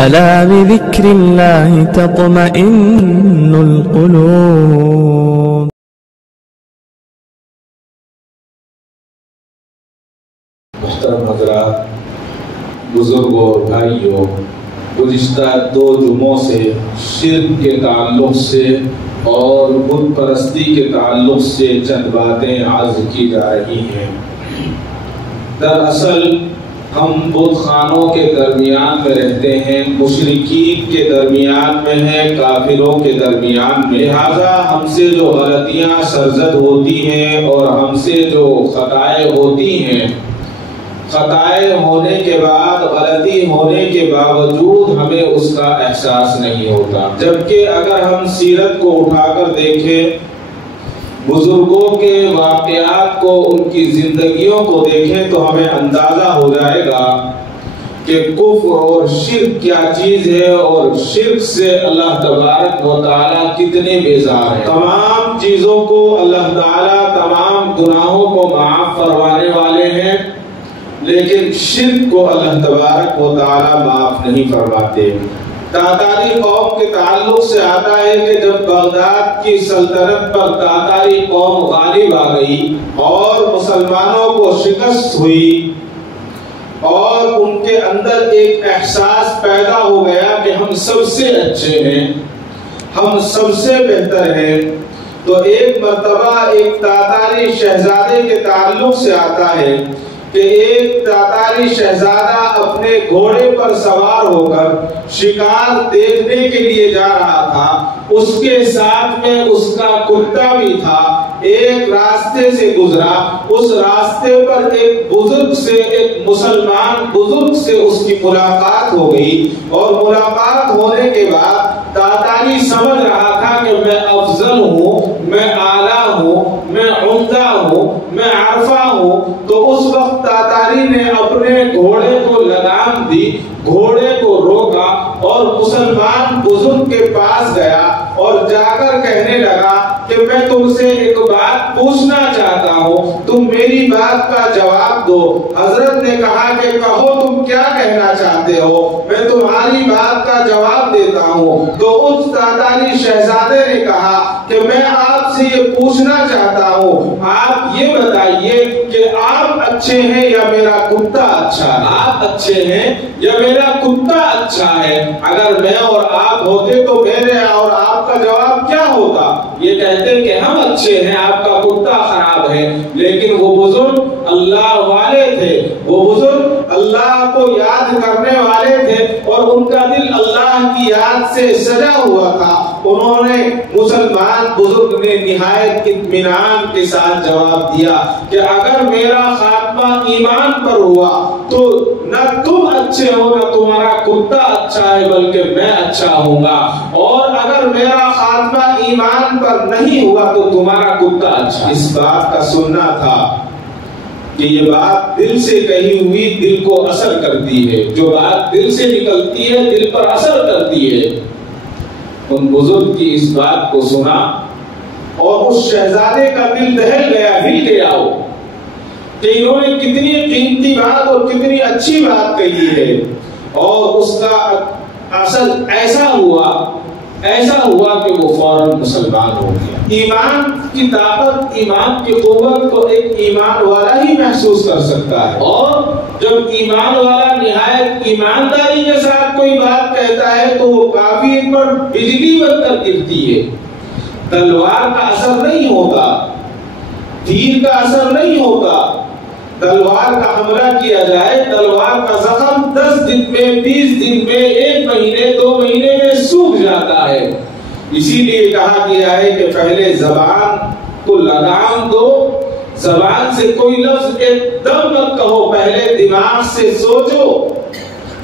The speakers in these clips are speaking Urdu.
ألا بذكر الله تطمئن القلوب. محترم حضرات، بزرگوں اور بھائیوں، گزشتہ 2 جمعوں سے شرک کے تعلق سے اور بت پرستی کے تعلق سے چند باتیں عرض کی جا رہی ہیں۔ دراصل ہم بت خانوں کے درمیان میں رہتے ہیں، مشرکین کے درمیان میں ہیں، کافروں کے درمیان میں، لہذا ہم سے جو غلطیاں سرزد ہوتی ہیں اور ہم سے جو خطائیں ہوتی ہیں، خطائیں ہونے کے بعد، غلطی ہونے کے باوجود ہمیں اس کا احساس نہیں ہوتا۔ جبکہ اگر ہم سیرت کو اٹھا کر دیکھیں، بزرگوں کے واقعات کو، ان کی زندگیوں کو دیکھیں تو ہمیں اندازہ ہو جائے گا کہ کفر اور شرک کیا چیز ہے اور شرک سے اللہ تبارک و تعالیٰ کتنے بیزار ہیں۔ تمام چیزوں کو اللہ تعالیٰ، تمام گناہوں کو معاف فرمانے والے ہیں، لیکن شرک کو اللہ تبارک و تعالیٰ معاف نہیں فرماتے۔ تاتاری قوم کے تعلق سے آتا ہے کہ جب بغداد کی سلطنت پر تاتاری قوم غالب آ گئی اور مسلمانوں کو شکست ہوئی اور ان کے اندر ایک احساس پیدا ہو گیا کہ ہم سب سے اچھے ہیں، ہم سب سے بہتر ہیں، تو ایک مرتبہ ایک تاتاری شہزادے کے تعلق سے آتا ہے کہ ایک تاتاری شہزادہ اپنے گھوڑے پر سوار ہو کر شکار دیکھنے کے لیے جا رہا تھا، اس کے ساتھ میں اس کا کتا بھی تھا، ایک راستے سے گزرا، اس راستے پر ایک بزرگ سے، ایک مسلمان بزرگ سے اس کی ملاقات ہو گئی، اور ملاقات ہونے کے بعد تاتاری سمجھ رہا تھا کہ میں افضل ہوں، میں اعلیٰ ہوں، میں عمدہ ہوں، میں عارفہ ہوں، تو اس وقت تاتاری نے اپنے گھوڑے کو لگام دی، گھوڑے کو روکا اور مسلمان بزرگ کے پاس گیا اور جا کر کہنے لگا کہ میں تم سے ایک بات پوچھنا چاہتا ہوں، تم میری بات کا جواب دو۔ حضرت نے کہا کہ کہو تم کیا کہنا چاہتے ہو، میں تمہاری بات کا جواب دیتا ہوں۔ تو اس تاتاری شہزادے نے کہا کہ میں آپ سے یہ پوچھنا چاہتا ہوں، آپ یہ بتائیے کہ آپ اچھے ہیں یا میرا کتا اچھا ہے؟ آپ اچھے ہیں یا میرا کتا اچھا ہے؟ اگر میں اور آپ ہوتے تو میرے اور آپ کا جواب کیا ہوتا؟ یہ کہتے کہ ہم اچھے ہیں، آپ کا کتا خراب ہے۔ لیکن وہ بزرگ اللہ والے تھے، وہ بزرگ اللہ کو یاد کرنے والے تھے اور ان کا دل اللہ کی یاد سے سجا ہوا تھا۔ انہوں نے، مسلمان بزرگ نے نہایت اطمینان کے ساتھ جواب دیا کہ اگر میرا خاتمہ ایمان پر ہوا تو نہ تم اچھے ہو نہ تمہارا کتا اچھا ہے، بلکہ میں اچھا ہوں گا، اور اگر میرا خاتمہ ایمان پر نہیں ہوا تو تمہارا کتا اچھا۔ اس بات کا سننا تھا کہ یہ بات دل سے کہی ہوئی دل کو اثر کرتی ہے، جو بات دل سے نکلتی ہے دل پر اثر کرتی ہے۔ ان بزرگ کی اس بات کو سنا اور اس شہزادے کا دل دہل گیا، ہل گیا ہو کہ انہوں نے کتنی قیمتی بات اور کتنی اچھی بات کہی ہے، اور اس کا اثر ایسا ہوا کہ وہ فوراً مسلمان ہو گیا۔ ایمان کی طاقت، ایمان کی قوت کو ایک ایمان والا ہی محسوس کر سکتا ہے، اور جب ایمان والا نہایت ایمانداری کے ساتھ کوئی بات کہتا ہے تو وہ کافر پر بجلی بن کر گرتی ہے۔ تلوار کا اثر نہیں ہوتا، تیر کا اثر نہیں ہوتا۔ تلوار کا حملہ کیا جائے، تلوار کا زخم 10 دن میں، 20 دن میں، 1 مہینے، 2 مہینے میں سوکھ جاتا ہے۔ اسی لیے کہا گیا ہے کہ پہلے زبان کو لگام دو، زبان سے کوئی لفظ ایک دم مت کہو، پہلے دماغ سے سوچو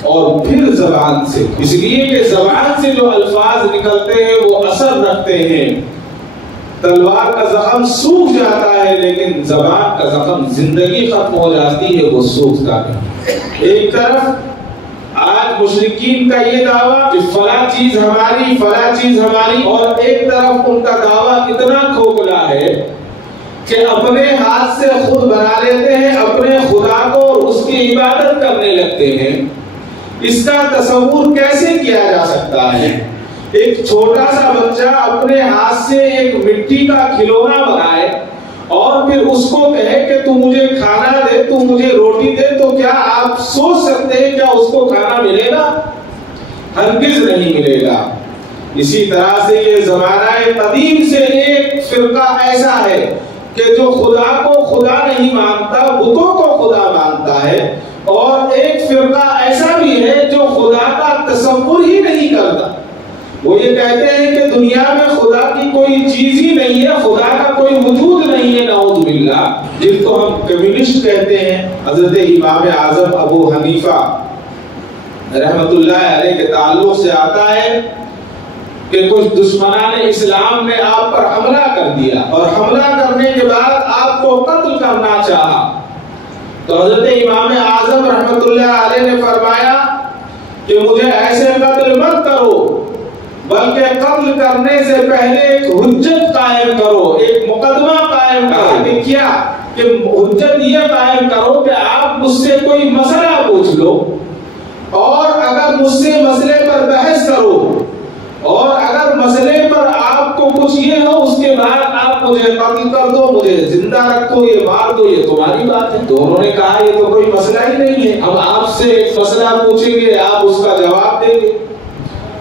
اور پھر زبان سے، اس لیے کہ زبان سے جو الفاظ نکلتے ہیں وہ اثر رکھتے ہیں۔ تلوار کا زخم سوکھ جاتا ہے لیکن زبان کا زخم زندگی ختم ہو جاتی ہے، وہ سوکھتا نہیں۔ ایک طرف آج مشرکین کا یہ دعویٰ کہ فلاں چیز ہماری، فلاں چیز ہماری، اور ایک طرف ان کا دعویٰ اتنا کھوکھلا ہے کہ اپنے ہاتھ سے خود بنا لیتے ہیں اپنے خدا کو اور اس کی عبادت کرنے لگتے ہیں۔ اس کا تصور کیسے کیا جا سکتا ہے؟ ایک چھوٹا سا بچہ اپنے ہاتھ سے ایک مٹی کا کھلونا بنائے اور پھر اس کو کہے کہ تو مجھے کھانا دے، تو مجھے روٹی دے، تو کیا آپ سوچ سکتے ہیں کیا اس کو کھانا ملے گا؟ ہرگز نہیں ملے گا۔ اسی طرح سے یہ زمانہ قدیم سے ایک فرقہ ایسا ہے کہ جو خدا کو خدا نہیں مانتا، بتوں کو خدا مانتا ہے، اور ایک فرقہ ایسا بھی ہے جو خدا کا تصور ہی نہیں کرتا۔ وہ یہ کہتے ہیں کہ دنیا میں خدا کی کوئی چیز ہی نہیں ہے، خدا کا کوئی وجود نہیں ہے، نعوذ باللہ، جن کو ہم کمیونسٹ کہتے ہیں۔ حضرت امام اعظم ابو حنیفہ رحمت اللہ علیہ کے تعلق سے آتا ہے کہ کچھ دشمنان اسلام نے آپ پر حملہ کر دیا، اور حملہ کرنے کے بعد آپ کو قتل کرنا چاہا، تو حضرت امام اعظم رحمت اللہ علیہ نے فرمایا کہ مجھے ایسے قتل مت کرو، بلکہ قتل کرنے سے پہلے ایک حجت قائم کرو، ایک مقدمہ قائم کرو۔ کہ کیا؟ کہ حجت یہ قائم کرو کہ آپ مجھ سے کوئی مسئلہ پوچھ لو، اور اگر مجھ سے مسئلے پر بحث کرو، اور اگر مسئلے پر آپ کو کچھ یہ ہو، اس کے بعد آپ مجھے قتل کر دو، مجھے زندہ رکھو، یہ مار دو، یہ تمہاری بات ہے۔ تو انہوں نے کہا یہ تو کوئی مسئلہ ہی نہیں ہے، ہم آپ سے ایک مسئلہ پوچھیں گے، آپ اس کا جواب دیں گے،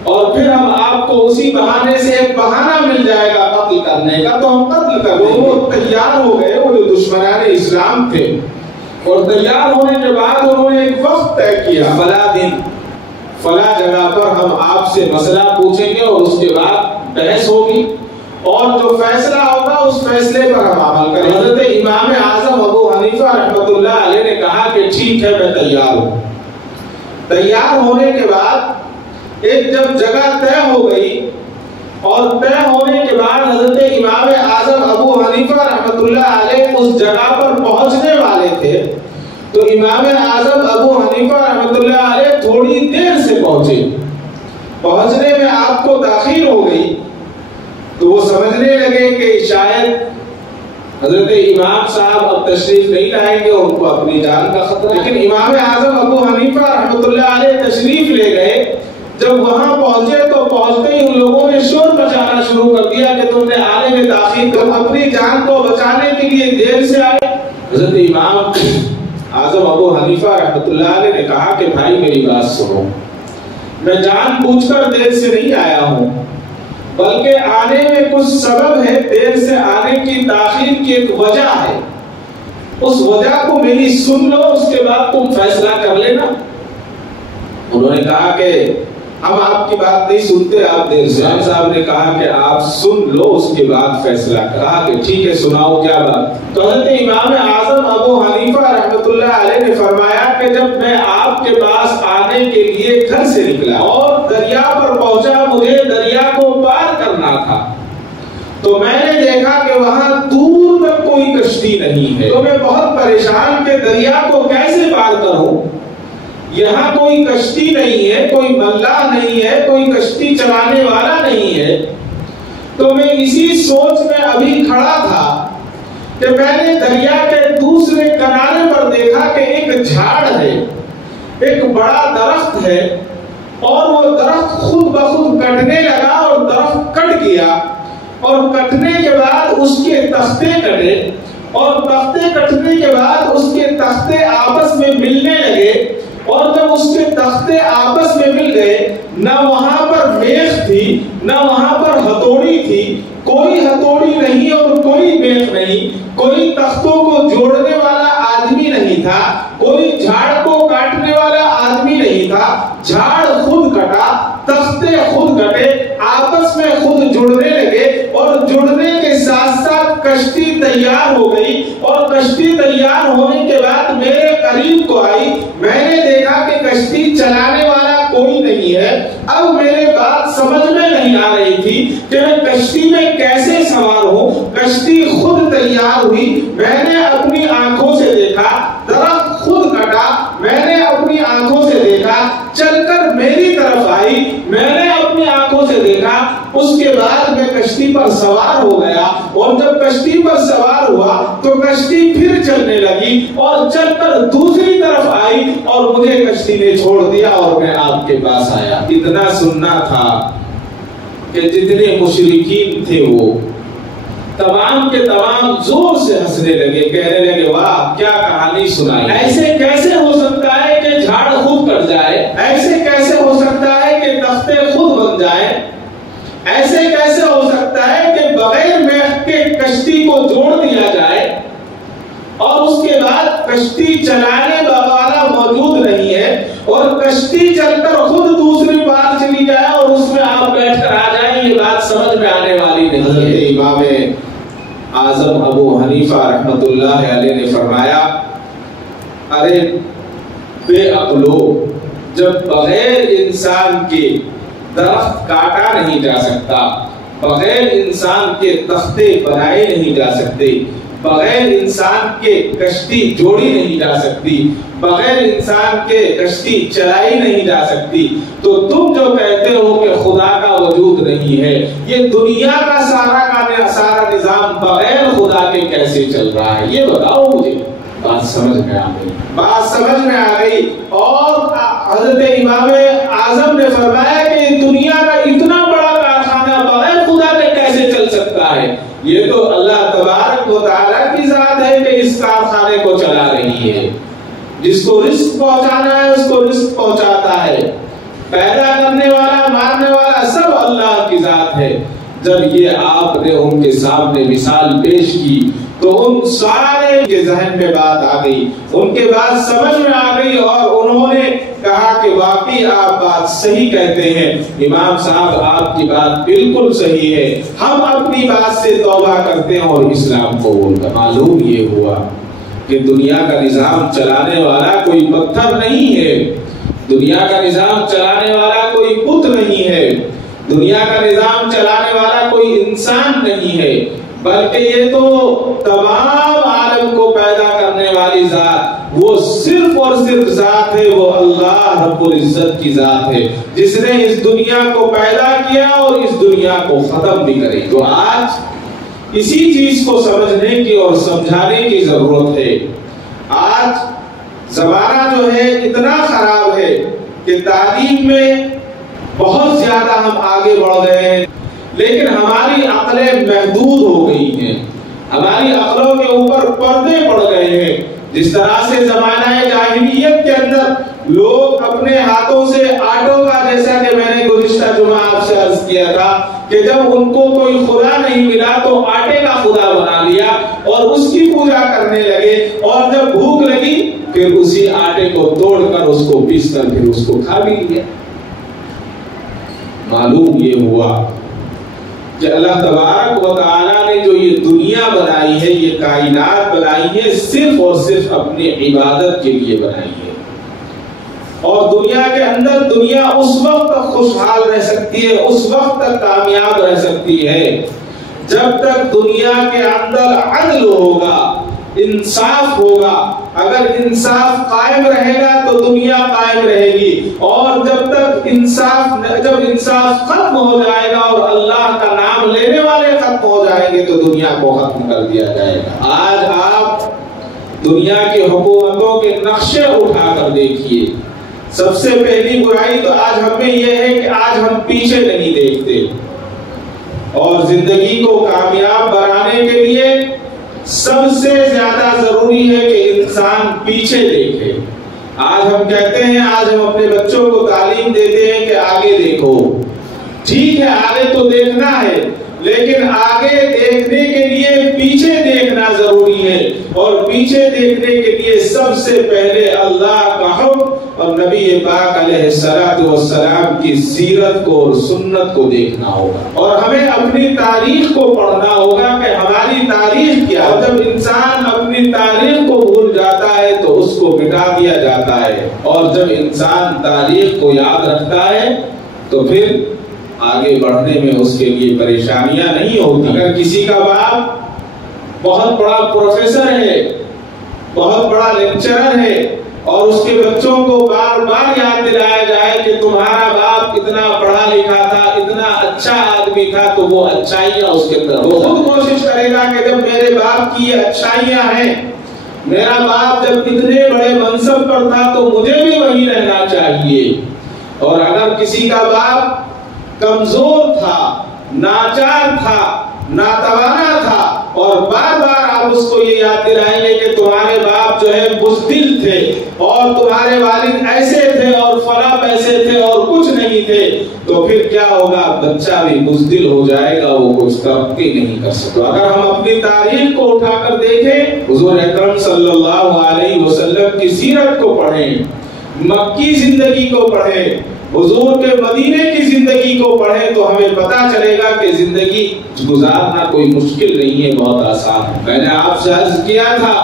اور پھر ہم آپ کو اسی بہانے سے ایک بہانہ مل جائے گا قتل کرنے کا، تو ہم قتل کر دیں گے۔ وہ تیار ہو گئے، وہ جو دشمنان اسلام تھے، اور تیار ہونے کے بعد انہوں نے ایک وقت طے کیا، فلاں دن فلاں جگہ پر ہم آپ سے مسئلہ پوچھیں گے، اور اس کے بعد بحث ہوگی، اور جو فیصلہ ہوگا اس فیصلے پر ہم عمل کریں۔ حضرت امام اعظم ابو حنیفہ رحمۃ اللہ علیہ نے کہا کہ ٹھیک ہے، میں تیار ہوں۔ تیار ہونے کے بعد ایک جب جگہ طے ہو گئی، اور طے ہونے کے بعد حضرت امام اعظم ابو حنیفہ رحمۃ اللہ علیہ اس جگہ پر پہنچنے والے تھے، تو امام اعظم ابو حنیفہ رحمۃ اللہ علیہ تھوڑی دیر سے پہنچے۔ پہنچنے میں آپ کو تاخیر ہو گئی، تو وہ سمجھنے لگے کہ شاید حضرت امام صاحب اب تشریف نہیں لائیں گے، ان کو اپنی جان کا خطرہ۔ لیکن امام اعظم ابو حنیفہ رحمۃ اللہ علیہ تشریف لے گئے۔ جب وہاں پہنچے تو پہنچتے ہی ان لوگوں نے شور مچانا شروع کر دیا کہ تم نے آنے میں تاخیر کر، اپنی جان کو بچانے کے لیے دیر سے آئے۔ حضرت امام اعظم ابو حنیفہ رحمۃ اللہ علیہ نے کہا کہ بھائی میری بات سنو، میں جان بوجھ کر دیر سے نہیں آیا ہوں، بلکہ آنے میں کچھ سبب ہے، دیر سے آنے کی تاخیر کی ایک وجہ ہے، اس وجہ کو میری سن لو، اس کے بعد تم فیصلہ کر لینا۔ انہوں نے کہا کہ ہم آپ کی بات نہیں سنتے، آپ دیر سے آئے۔ صاحب نے کہا کہ آپ سن لو، اس کے بعد فیصلہ کرا کہ ٹھیک ہے سناؤ کیا بات۔ تو حضرت امام اعظم ابو حنیفہ رحمۃ اللہ علیہ نے فرمایا کہ جب میں آپ کے پاس آنے کے لیے گھر سے نکلا اور دریا پر پہنچا، مجھے دریا کو پار کرنا تھا، تو میں نے دیکھا کہ وہاں دور تک کوئی کشتی نہیں ہے، تو میں بہت پریشان کہ دریا کو کیسے پار کروں، یہاں کوئی کشتی نہیں ہے، کوئی ملاح نہیں ہے، کوئی کشتی چلانے والا نہیں ہے۔ تو میں اسی سوچ میں ابھی کھڑا تھا کہ میں نے دریا کے دوسرے کنارے پر دیکھا کہ ایک جھاڑ ہے، ایک بڑا درخت ہے، اور وہ درخت خود بخود کٹنے لگا، اور درخت کٹ گیا، اور کٹنے کے بعد اس کے تختے کٹے، اور تختے کٹنے کے بعد اس کے تختے آپس میں ملنے لگے، اور جب اس کے تختے آپس میں مل گئے، نہ وہاں پر میخ تھی، نہ وہاں پر ہتھوڑی تھی، کوئی ہتھوڑی نہیں اور کوئی میخ نہیں، کوئی تختوں کو جوڑنے والا آدمی نہیں تھا، کوئی جھاڑ کو کاٹنے والا آدمی نہیں تھا، جھاڑ خود کٹا، تختے خود کٹے، آپس میں خود جڑنے لگے، اور جڑنے کے ساتھ ساتھ کشتی تیار ہو گئی، اور کشتی تیار ہونے کے بعد میرے قریب کو آئی، میں نے دیکھا کہ کشتی چلانے والا کوئی نہیں ہے۔ اب میرے بات سمجھ میں نہیں آ رہی تھی کہ میں کشتی میں کیسے سوار ہوں، کشتی خود تیار ہوئی، میں نے اپنی آنکھوں سے دیکھا، درخت خود کٹا، میں نے اپنی آنکھوں سے دیکھا، چل کر میری طرف آئی، میں نے اپنی آنکھوں سے دیکھا، اس اس کے بعد میں کشتی پر سوار ہو گیا، اور جب کشتی پر سوار ہوا تو کشتی پھر چلنے لگی اور چل کر دوسری طرف آئی اور مجھے کشتی نے چھوڑ دیا اور میں آپ کے پاس آیا۔ اتنا سننا تھا کہ جتنے مشرکین تھے وہ تمام کے تمام زور سے ہنسنے لگے، کہنے لگے واہ کیا کہانی سنائی، ایسے کیسے ہو سکتا ہے کہ جھاڑ خود کٹ جائے، ایسے کیسے ہو سکتا ہے کہ تختے خود بن جائے، ایسے کیسے ہو سکتا ہے کہ بغیر میخ کے کشتی کو جوڑ دیا جائے اور اس کے بعد کشتی چلانے والا موجود نہیں ہے اور کشتی چل کر خود دوسری بار چلی جائے اور اس میں آپ بیٹھ کر آ جائیں، یہ بات سمجھ میں آنے والی نہیں ہے۔ حضرت امام اعظم ابو حنیفہ رحمت اللہ علیہ نے فرمایا ارے بے عقلو، جب بغیر انسان کے درخت کاٹا نہیں جا سکتا، بغیر انسان کے تختے بنائے نہیں جا سکتے، بغیر انسان کے کشتی جوڑی نہیں جا سکتی، بغیر انسان کے کشتی چلائی نہیں جا سکتی، تو تم جو کہتے ہو کہ خدا کا وجود نہیں ہے، یہ دنیا کا سارا نظام بغیر خدا کے کیسے چل رہا ہے، یہ بتاؤ مجھے۔ بات سمجھ میں آ گئی، بات سمجھ میں آ گئی۔ اور حضرت امام اعظم نے فرمایا کہ دنیا کا اتنا بڑا کارخانہ بغیر خدا کے کیسے چل سکتا ہے، یہ تو اللہ تبارک و تعالیٰ کی ذات ہے کہ اس کارخانے کو چلا رہی ہے، جس کو رزق پہنچانا ہے اس کو رزق پہنچاتا ہے، پیدا کرنے والا مارنے والا سب اللہ کی ذات ہے۔ جب یہ آپ نے ان کے سامنے مثال پیش کی تو ان سارے کے ذہن میں بات آ گئی، ان کے بات سمجھ میں آ گئی اور انہوں نے کہا کہ واقعی آپ بات صحیح کہتے ہیں، امام صاحب آپ کی بات بالکل صحیح ہے، ہم اپنی بات سے توبہ کرتے ہیں اور اسلام قبول کرتے ہیں۔ معلوم یہ ہوا کہ دنیا کا نظام چلانے والا کوئی پتھر نہیں ہے، دنیا کا نظام چلانے والا کوئی بت نہیں ہے، دنیا کا نظام چلانے والا کوئی انسان نہیں ہے، بلکہ یہ تو تمام عالم کو پیدا کرنے والی ذات، وہ صرف اور صرف ذات ہے، وہ اللہ رب العزت کی ذات ہے، جس نے اس دنیا کو پیدا کیا اور اس دنیا کو ختم بھی کرے۔ تو آج اسی چیز کو سمجھنے کی اور سمجھانے کی ضرورت ہے۔ آج زمانہ جو ہے اتنا خراب ہے کہ تعلیم میں بہت زیادہ ہم آگے بڑھ گئے ہیں، لیکن ہماری عقلیں محدود ہو گئی ہیں، ہماری عقلوں کے اوپر پردے پڑ گئے ہیں۔ جس طرح سے زمانہ جاہلیت کے اندر لوگ اپنے ہاتھوں سے آٹوں کا، جیسا کہ میں نے گزشتہ جمعہ آپ سے عرض کیا تھا کہ جب ان کو کوئی خدا نہیں ملا تو آٹے کا خدا بنا لیا اور اس کی پوجا کرنے لگے، اور جب بھوک لگی پھر اسی آٹے کو توڑ کر اس کو پیس کر پھر اس کو کھا بھی لیا۔ معلوم یہ ہوا کہ اللہ تبارک و تعالیٰ نے جو یہ دنیا بنائی ہے، یہ کائنات بنائی ہے، صرف اور صرف اپنی عبادت کے لیے بنائی ہے، اور دنیا کے اندر دنیا اس وقت تک خوشحال رہ سکتی ہے، اس وقت تک کامیاب رہ سکتی ہے جب تک دنیا کے اندر عدل ہوگا، انصاف ہوگا۔ اگر انصاف قائم رہے گا تو دنیا قائم رہے گی، اور جب انصاف ختم ہو جائے گا اور اللہ کا نام لینے والے ختم ہو جائیں گے تو دنیا کو ختم کر دیا جائے گا۔ آج آپ دنیا کی حکومتوں کے نقشے اٹھا کر دیکھیے، سب سے پہلی برائی تو آج ہمیں یہ ہے کہ آج ہم پیچھے نہیں دیکھتے، اور زندگی کو کامیاب بنانے کے لیے سب سے زیادہ ضروری ہے کہ انسان پیچھے دیکھے۔ آج ہم کہتے ہیں، آج ہم اپنے بچوں کو تعلیم دیتے ہیں کہ آگے دیکھو، ٹھیک ہے آگے تو دیکھنا ہے، لیکن آگے دیکھنے کے لیے پیچھے دیکھنا ضروری ہے، اور پیچھے دیکھنے کے لیے سب سے پہلے اللہ کا حکم اور نبی پاک علیہ السلام کی سیرت کو اور سنت کو دیکھنا ہوگا، اور ہمیں اپنی تاریخ کو پڑھنا ہوگا کہ ہماری تاریخ کیا ہے۔ جب انسان اپنی تاریخ کو بھول جاتا ہے تو اس کو مٹا دیا جاتا ہے، اور جب انسان تاریخ کو یاد رکھتا ہے تو پھر آگے بڑھنے میں اس کے لیے پریشانیاں نہیں ہوتی۔ اگر کسی کا باپ بہت بڑا پروفیسر ہے، بہت بڑا لیکچرر ہے، اور اس کے بچوں کو بار بار یاد دلایا جائے کہ تمہارا باپ اتنا پڑھا لکھا تھا، اتنا اچھا آدمی آدمی تھا تو وہ اچھائیاں اس کے اندر، وہ خود کوشش کرے گا کہ جب میرے باپ کی یہ اچھائیاں ہیں، میرا باپ جب اتنے بڑے منصب پر تھا تو مجھے بھی وہی رہنا چاہیے۔ اور اگر کسی کا باپ کمزور تھا، ناچار تھا، ناتوانا تھا، اور بار بار آپ اس کو یہ یاد دلائیں گے کہ تمہارے باپ جو ہے بزدل تھے اور تمہارے والد ایسے تھے اور فلاں پیسے تھے اور کچھ نہیں تھے، تو پھر کیا ہوگا؟ بچہ بھی بزدل ہو جائے گا، وہ کچھ ترقی نہیں کر سکتا۔ اگر ہم اپنی تاریخ کو اٹھا کر دیکھیں، حضور اکرم صلی اللہ علیہ وسلم کی سیرت کو پڑھیں، مکی زندگی کو پڑھیں، حضور کے مدینے کی زندگی کو پڑھیں، تو ہمیں پتا چلے گا کہ زندگی گزارنا کوئی مشکل نہیں ہے، بہت آسان ہے۔ میں نے آپ سے عرض کیا تھا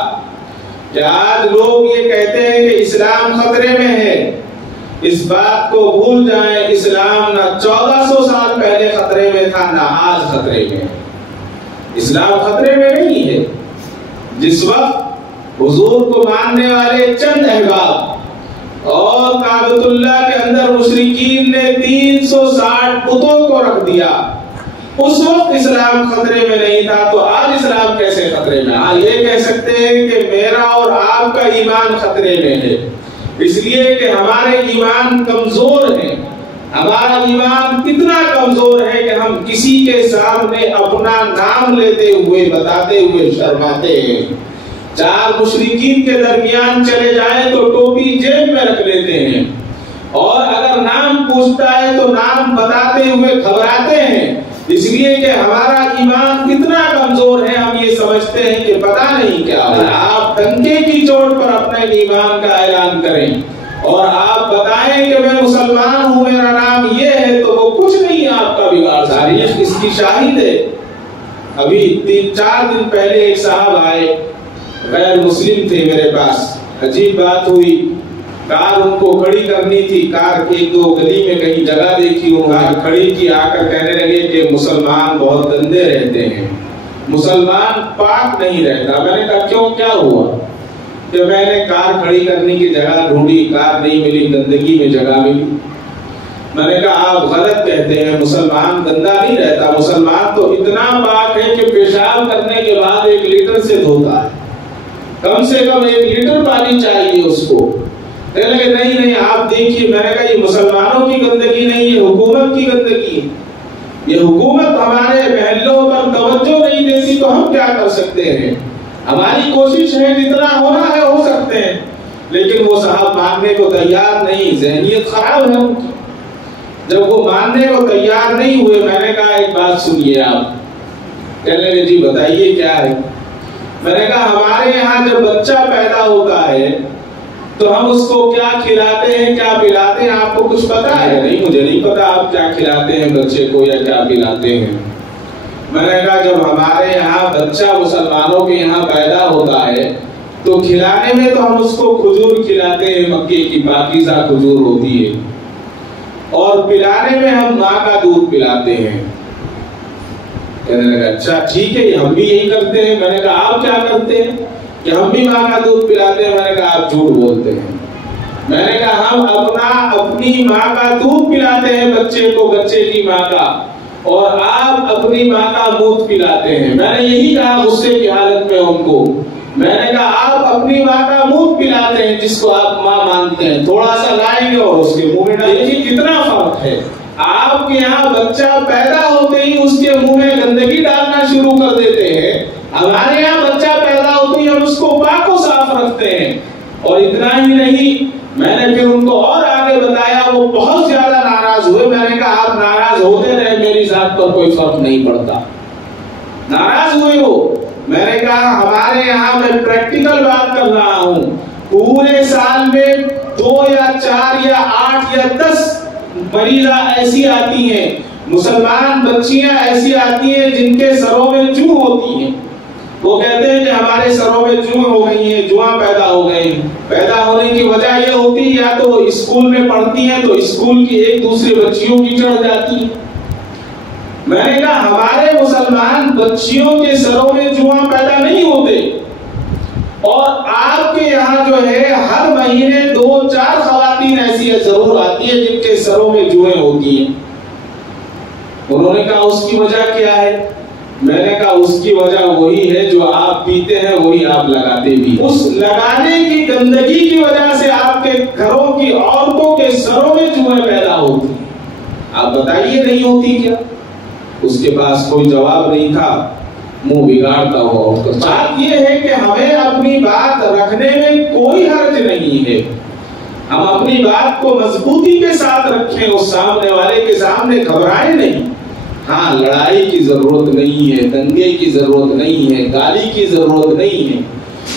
کہ آج لوگ یہ کہتے ہیں کہ اسلام خطرے میں ہے، اس بات کو بھول جائیں، اسلام نہ 1400 سال پہلے خطرے میں تھا، نہ آج خطرے میں۔ اسلام خطرے میں نہیں ہے۔ جس وقت حضور کو ماننے والے چند احباب اور کعبۃ اللہ کے اندر مشرکین نے 360 بتوں کو رکھ دیا، اس وقت اسلام خطرے میں نہیں تھا، تو آج اسلام کیسے خطرے میں؟ ہاں یہ کہہ سکتے ہیں کہ میرا اور آپ کا ایمان خطرے میں ہے، اس لیے کہ ہمارے ایمان کمزور ہیں۔ ہمارا ایمان کتنا کمزور ہے کہ ہم کسی کے سامنے اپنا نام لیتے ہوئے، بتاتے ہوئے شرماتے ہیں۔ چار مشرکین کے درمیان چلے جائیں تو ٹوپی جیب میں رکھ لیتے ہیں، اور اگر نام پوچھتا ہے تو نام بتاتے ہوئے گھبراتے ہیں، اس لیے کہ ہمارا ایمان کتنا کمزور ہے۔ ہم یہ سمجھتے ہیں کہ پتہ نہیں کیا ہے۔ آپ ڈنکے کی چوٹ پر اپنے ایمان کا اعلان کریں اور آپ بتائیں کہ میں مسلمان ہوں، میرا نام یہ ہے، تو وہ کچھ نہیں آپ کا بگاڑ۔ تاریخ اس کی شاہد ہے۔ ابھی 3-4 دن پہلے ایک صاحب آئے، غیر مسلم تھے، میرے پاس عجیب بات ہوئی، کار ان کو کھڑی کرنی تھی، کار ایک دو گلی میں کہیں جگہ دیکھی، وہ کار کھڑی کی، آ کر کہنے لگے کہ مسلمان بہت گندے رہتے ہیں، مسلمان پاک نہیں رہتا۔ میں نے کہا کیوں، کیا ہوا؟ کہ میں نے کار کھڑی کرنے کی جگہ ڈھونڈی، کار نہیں ملی، گندگی میں جگہ ملی۔ میں نے کہا آپ غلط کہتے ہیں، مسلمان گندا نہیں رہتا، مسلمان تو اتنا پاک ہے کہ پیشاب کرنے کے بعد 1 لیٹر سے دھوتا ہے، کم سے کم 1 لیٹر پانی چاہیے اس کو۔ کہنے لگے نہیں آپ دیکھیے۔ میں نے کہا یہ مسلمانوں کی گندگی نہیں، یہ حکومت کی گندگی ہے، یہ حکومت ہمارے محلوں پر توجہ نہیں دیتی، تو ہم کیا کر سکتے ہیں؟ ہماری کوشش ہے جتنا ہونا ہے ہو سکتے ہیں، لیکن وہ صاحب ماننے کو تیار نہیں، ذہنیت خراب ہے ان کی۔ جب وہ ماننے کو تیار نہیں ہوئے، میں نے کہا ایک بات سنیے آپ۔ کہنے لگے جی بتائیے کیا ہے؟ میں نے کہا ہمارے یہاں جب بچہ پیدا ہوتا ہے تو ہم اس کو کیا کھلاتے ہیں، کیا پلاتے ہیں، آپ کو کچھ پتا ہے؟ نہیں مجھے نہیں پتا آپ کیا کھلاتے ہیں بچے کو یا کیا پلاتے ہیں۔ میں نے کہا جب ہمارے یہاں بچہ مسلمانوں کے یہاں پیدا ہوتا ہے تو کھلانے میں تو ہم اس کو کھجور کھلاتے ہیں، مکے کی پاکیزہ کھجور ہوتی ہے، اور پلانے میں ہم ماں کا دودھ پلاتے ہیں۔ کہنے لگا اچھا ٹھیک ہے، ہم بھی یہی کرتے ہیں۔ میں نے کہا آپ کیا کرتے ہیں؟ کہ ہم بھی ماں کا دودھ پلاتے ہیں۔ میں نے کہا آپ جھوٹ بولتے ہیں۔ میں نے کہا ہم اپنی ماں کا دودھ پلاتے ہیں بچے کو، بچے کی ماں کا، اور آپ اپنی ماں کا دودھ پلاتے ہیں۔ میں نے یہی کہا غصے کی حالت میں ان کو۔ میں نے کہا آپ اپنی ماں کا دودھ پلاتے ہیں جس کو آپ ماں مانتے ہیں، تھوڑا سا لائیں گے اور اس کے منہ میں ڈالیں گے، کتنا فرق ہے۔ آپ کے یہاں بچہ پیدا ہوتے ہی اس کے منہ میں گندگی ڈالنا شروع کر دیتے ہیں، ہمارے یہاں بچہ پیدا ہوتے ہی ہم اس کو پاک و صاف رکھتے ہیں۔ اور اتنا ہی نہیں، میں نے پھر ان کو اور آگے بتایا، وہ بہت زیادہ ناراض ہوئے۔ میں نے کہا آپ ناراض ہوتے رہے، میری ذات پر کوئی فرق نہیں پڑتا۔ ناراض ہوئے وہ۔ میں نے کہا ہمارے یہاں میں پریکٹیکل بات کر رہا ہوں، پورے سال میں 2 یا 4 یا 8 یا 10 مریضہ ایسی آتی ہیں، مسلمان بچیاں ایسی آتی ہیں جن کے سروں میں جوں ہوتی ہیں۔ وہ کہتے ہیں کہ ہمارے سروں میں جوں ہو گئی ہیں، جواں پیدا ہو گئے ہیں۔ پیدا ہونے کی وجہ یہ ہوتی ہے یا تو اسکول میں پڑھتی ہیں تو اسکول کی ایک دوسرے بچیوں کی چڑھ جاتی ہیں۔ میں نے کہا ہمارے مسلمان بچیوں کے سروں میں جواں پیدا نہیں ہوتے، اور آپ کے یہاں جو ہے ہر مہینے 2-4 خواتین ایسی ضرور آتی ہیں جن کے سروں میں جوئیں ہوتی ہیں۔ انہوں نے کہا اس کی وجہ کیا ہے؟ میں نے کہا اس کی وجہ وہی ہے جو آپ پیتے ہیں وہی آپ لگاتے بھی، اس لگانے کی گندگی کی وجہ سے آپ کے گھروں کی عورتوں کے سروں میں جوئیں پیدا ہوتی، آپ بتائیے نہیں ہوتی کیا؟ اس کے پاس کوئی جواب نہیں تھا، منہ بگاڑتا ہوا اٹھ کر۔ بات یہ ہے کہ ہمیں اپنی بات رکھنے میں کوئی حرج نہیں ہے، ہم اپنی بات کو مضبوطی کے ساتھ رکھیں، اس سامنے والے کے سامنے گھبرائیں نہیں۔ ہاں لڑائی کی ضرورت نہیں ہے، دنگے کی ضرورت نہیں ہے، گالی کی ضرورت نہیں ہے،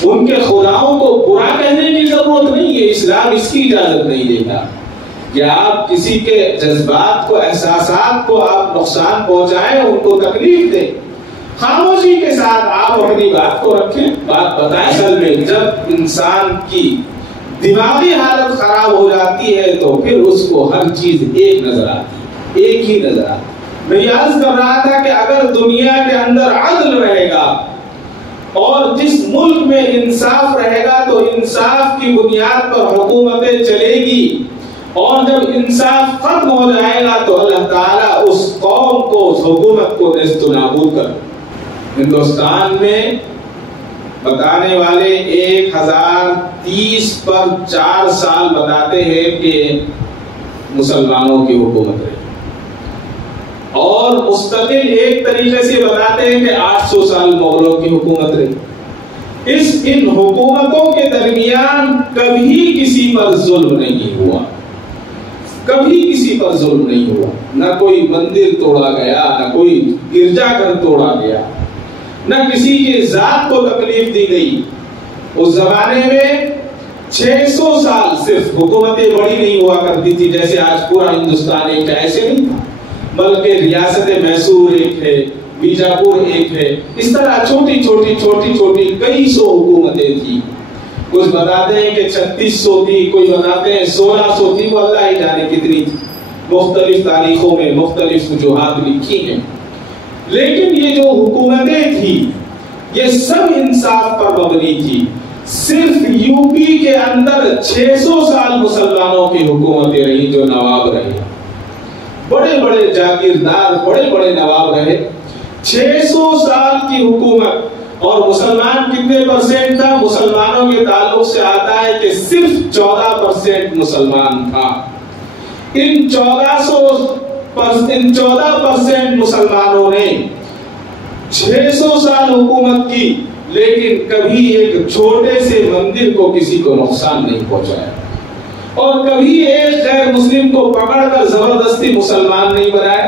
ان کے خداؤں کو برا کہنے کی ضرورت نہیں ہے، اسلام اس کی اجازت نہیں دیتا کہ آپ کسی کے جذبات کو، احساسات کو آپ نقصان پہنچائیں، ان کو تکلیف دیں۔ خاموشی کے ساتھ آپ اپنی بات کو رکھیں، بات بتائیں۔ اصل میں جب انسان کی دماغی حالت خراب ہو جاتی ہے تو پھر اس کو ہر چیز ایک نظر آتی ہے، ایک ہی نظر آتی ہے۔ میں یہ عرض کر رہا تھا کہ اگر دنیا کے اندر عدل رہے گا اور جس ملک میں انصاف رہے گا تو انصاف کی بنیاد پر حکومتیں چلے گی، اور جب انصاف ختم ہو جائے گا تو اللہ تعالیٰ اس قوم کو، اس حکومت کو نیست و نابود کر۔ ہندوستان میں بتانے والے 1030 پر 4 سال بتاتے ہیں کہ مسلمانوں کی حکومت رہی، اور مستقل ایک طریقے سے بتاتے ہیں کہ 800 سال مغلوں کی حکومت رہی۔ ان حکومتوں کے درمیان کبھی کسی پر ظلم نہیں ہوا، کبھی کسی پر ظلم نہیں ہوا، نہ کوئی مندر توڑا گیا، نہ کوئی گرجا گھر توڑا گیا، نہ کسی کی ذات کو تکلیف دی گئی۔ اس زمانے میں 600 سال صرف حکومتیں بڑی نہیں ہوا کرتی تھی جیسے آج پورا ہندوستان ایک ایسے نہیں تھا، بلکہ ریاست میسور ایک ہے، بیجاپور ایک ہے، اس طرح چھوٹی چھوٹی کئی سو حکومتیں تھی۔ کچھ بتاتے ہیں کہ 3600 تھی، کوئی بتاتے ہیں 1600 تھی، وہ اللہ ہی جانے کتنی تھی، مختلف تاریخوں میں مختلف وجوہات لکھی ہیں۔ لیکن یہ جو حکومتیں تھی یہ سب انصاف پر مبنی تھی۔ صرف یو پی کے اندر 600 سال مسلمانوں کی حکومتیں رہی جو نواب رہے، بڑے بڑے جاگیردار، بڑے بڑے نواب رہے۔ 600 سال کی حکومت، اور مسلمان کتنے پرسنٹ تھا؟ مسلمانوں کے تعلق سے آتا ہے کہ صرف 14% مسلمان تھا۔ ان 14% مسلمانوں نے 600 سال حکومت کی، لیکن کبھی ایک چھوٹے سے مندر کو کسی کو نقصان نہیں پہنچایا، اور کبھی ایک غیر مسلم کو پکڑ کر زبردستی مسلمان نہیں بنایا۔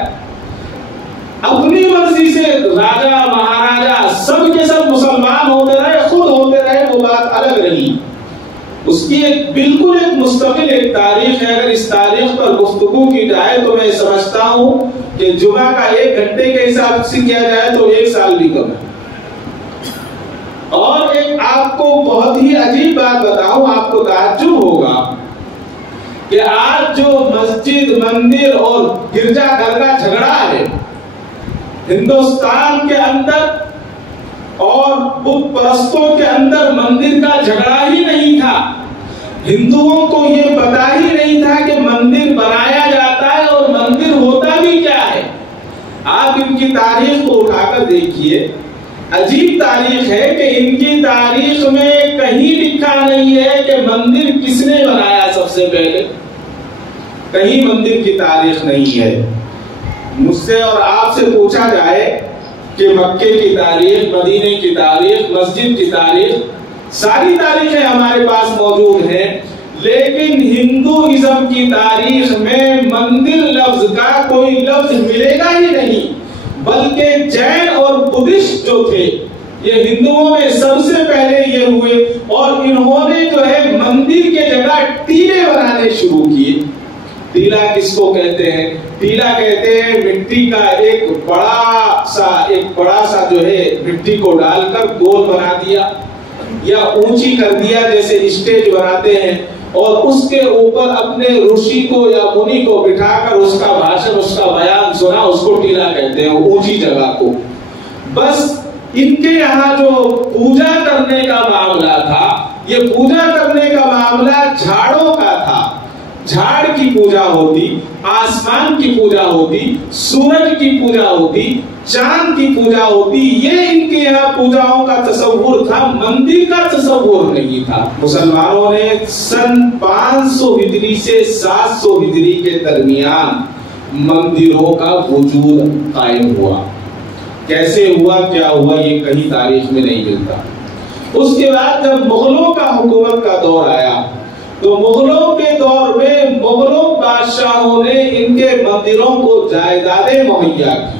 اپنی مرضی سے راجا مہاراجا سب کے سب مسلمان ہوتے رہے، خود ہوتے رہے، وہ بات الگ رہی۔ اس کی ایک بالکل ایک مستقل ایک تاریخ ہے۔ اگر اس تاریخ پر گفتگو کی جائے تو میں سمجھتا ہوں کہ جمعہ کا 1 گھنٹے کے حساب سے کیا جائے تو 1 سال بھی کم ہے۔ اور ایک آپ کو بہت ہی عجیب بات بتاؤں، آپ کو تعجب ہوگا کہ آج جو مسجد، مندر اور گرجا گھر کا جھگڑا ہے ہندوستان کے اندر، اور بت پرستوں کے اندر مندر کا جھگڑا ہی نہیں تھا۔ ہندوؤں کو یہ پتا ہی نہیں تھا کہ مندر بنایا جاتا ہے اور مندر ہوتا بھی کیا ہے۔ آپ ان کی تاریخ کو اٹھا کر دیکھیے، عجیب تاریخ ہے کہ ان کی تاریخ میں کہیں لکھا نہیں ہے کہ مندر کس نے بنایا سب سے پہلے، کہیں مندر کی تاریخ نہیں ہے۔ مجھ سے اور آپ سے پوچھا جائے کہ مکے کی تاریخ، مدینے کی تاریخ، مسجد کی تاریخ، ساری تاریخیں ہمارے پاس موجود ہیں، لیکن ہندوازم کی تاریخ میں مندر لفظ کا کوئی لفظ ملے گا ہی نہیں، بلکہ جین اور بدھسٹ جو تھے یہ ہندوؤں میں سب سے پہلے یہ ہوئے، اور انہوں نے جو ہے مندر کے جگہ ٹیلے بنانے شروع کیے۔ ٹیلا کس کو کہتے ہیں؟ ٹیلا کہتے ہیں مٹی کا ایک بڑا سا جو ہے مٹی کو ڈال کر گول بنا دیا یا اونچی کر دیا، جیسے اسٹیج بناتے ہیں، اور اس کے اوپر اپنے رشی کو یا منی کو بٹھا کر اس کا بھاشن، اس کا بیان سنا، اس کو ٹیلا کہتے ہیں، اونچی جگہ کو۔ بس ان کے یہاں جو پوجا کرنے کا معاملہ تھا، یہ پوجا کرنے کا معاملہ جھاڑوں کا تھا۔ جھاڑ کی پوجا ہوتی، آسمان کی پوجا ہوتی، سورج کی پوجا ہوتی، چاند کی پوجا ہوتی، یہ ان کے یہاں پوجاؤں کا تصور تھا، مندر کا تصور نہیں تھا۔ مسلمانوں نے سن 500 ہجری سے 700 ہجری کے درمیان مندروں کا وجود قائم ہوا۔ کیسے ہوا، کیا ہوا، یہ کہیں تاریخ میں نہیں ملتا۔ اس کے بعد جب مغلوں کا حکومت کا دور آیا تو مغلوں کے دور میں مغلوں بادشاہوں نے ان کے مندروں کو جائیدادیں مہیا کی۔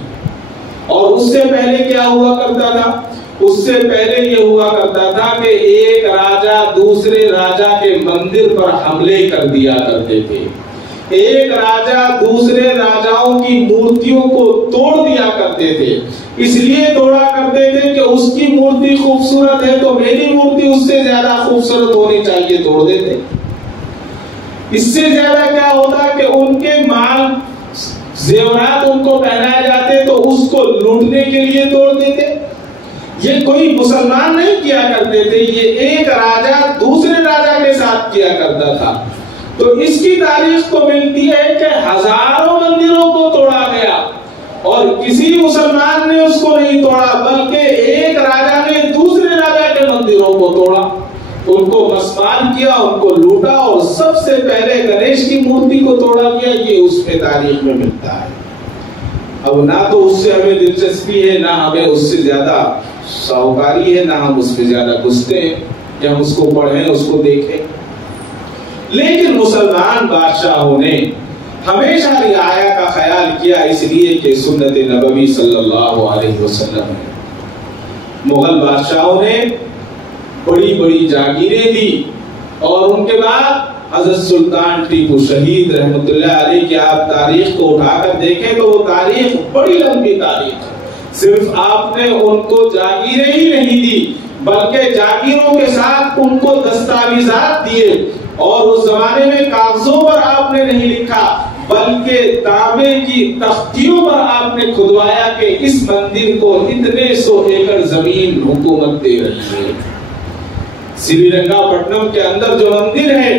اور اس سے پہلے کیا ہوا کرتا تھا؟ اس سے پہلے یہ ہوا کرتا تھا کہ ایک راجا دوسرے راجا کے مندر پر حملے کر دیا کرتے تھے، ایک راجا دوسرے راجاؤں کی مورتیوں کو توڑ دیا کرتے تھے۔ اس لیے توڑا کرتے تھے کہ اس کی مورتی خوبصورت ہے تو میری مورتی اس سے زیادہ خوبصورت ہونی چاہیے، توڑ دیتے۔ اس سے زیادہ کیا ہوتا کہ ان کے مال زیورات ان کو پہنائے جاتے تو اس کو لوٹنے کے لیے توڑ دیتے۔ یہ کوئی مسلمان نہیں کیا کرتے تھے، یہ ایک راجا دوسرے راجا کے ساتھ کیا کرتا تھا۔ تو اس کی تاریخ کو ملتی ہے کہ ہزاروں مندروں کو توڑا گیا اور کسی مسلمان نے اس کو نہیں توڑا، بلکہ ایک راجا نے دوسرے راجا کے مندروں کو توڑا، ان کو مسمار کیا، ان کو لوٹا اور سب سے پہلے گنیش کی مورتی کو توڑا گیا۔ یہ اس میں تاریخ میں ملتا ہے۔ اب نہ تو اس سے ہمیں دلچسپی ہے، نہ ہمیں اس سے زیادہ شاہکاری ہے، نہ ہم اس میں زیادہ گھستے ہیں کہ ہم اس کو پڑھیں، اس کو دیکھیں۔ لیکن مسلمان بادشاہوں نے ہمیشہ رعایا کا خیال کیا، اس لیے کہ سنت نبوی صلی اللہ علیہ وسلم ہے۔ مغل بادشاہوں نے بڑی بڑی جاگیریں دی اور ان کے بعد حضرت سلطان ٹیپو شہید رحمت اللہ علیہ کی آپ تاریخ کو اٹھا کر دیکھیں تو وہ تاریخ بڑی لمبی تاریخ ہے۔ صرف آپ نے ان کو جاگیریں ہی نہیں دی بلکہ جاگیروں کے ساتھ ان کو دستاویزات دیے، اور اس زمانے میں کاغذوں پر آپ نے نہیں لکھا بلکہ تانبے کی تختیوں پر آپ نے کھدوایا کہ اس مندر کو اتنے 100 ایکڑ زمین حکومت دے رہی ہے۔ سری رنگا پٹنم کے اندر جو مندر ہے